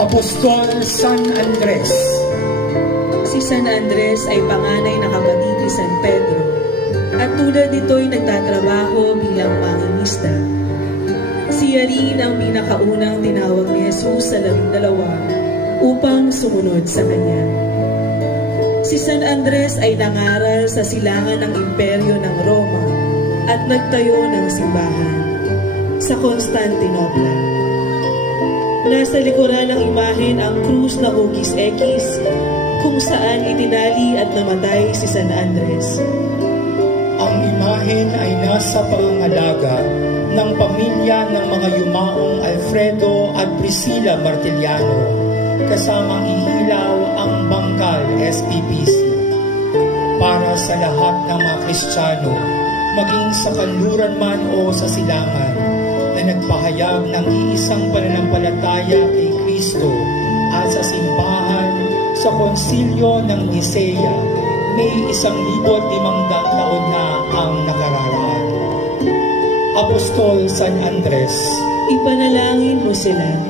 Apostol San Andres. Si San Andres ay panganay na kapatid ni San Pedro at tulad nito'y nagtatrabaho bilang mangingisda. Siya rin ang pinakaunang tinawag ni Jesus sa 12 upang sumunod sa kanya. Si San Andres ay nangaral sa silangan ng imperyo ng Roma at nagtayo ng simbahan sa Constantinople. Nasa likuran ng imahen ang krus na hugis X kung saan itinali at namatay si San Andres. Ang imahen ay nasa pangangalaga ng pamilya ng mga yumaong Alfredo at Priscilla Martiliano, kasamang ihilaw ang bangkal SPPC para sa lahat ng mga Kristiyano, maging sa kanluran man o sa silangan, na nagpahayag ng iisang pananampalataya kay Kristo at sa simbahan sa konsilyo ng Nicea may 1,500 taon na ang nakararaan. Apostol San Andres, ipanalangin mo sila.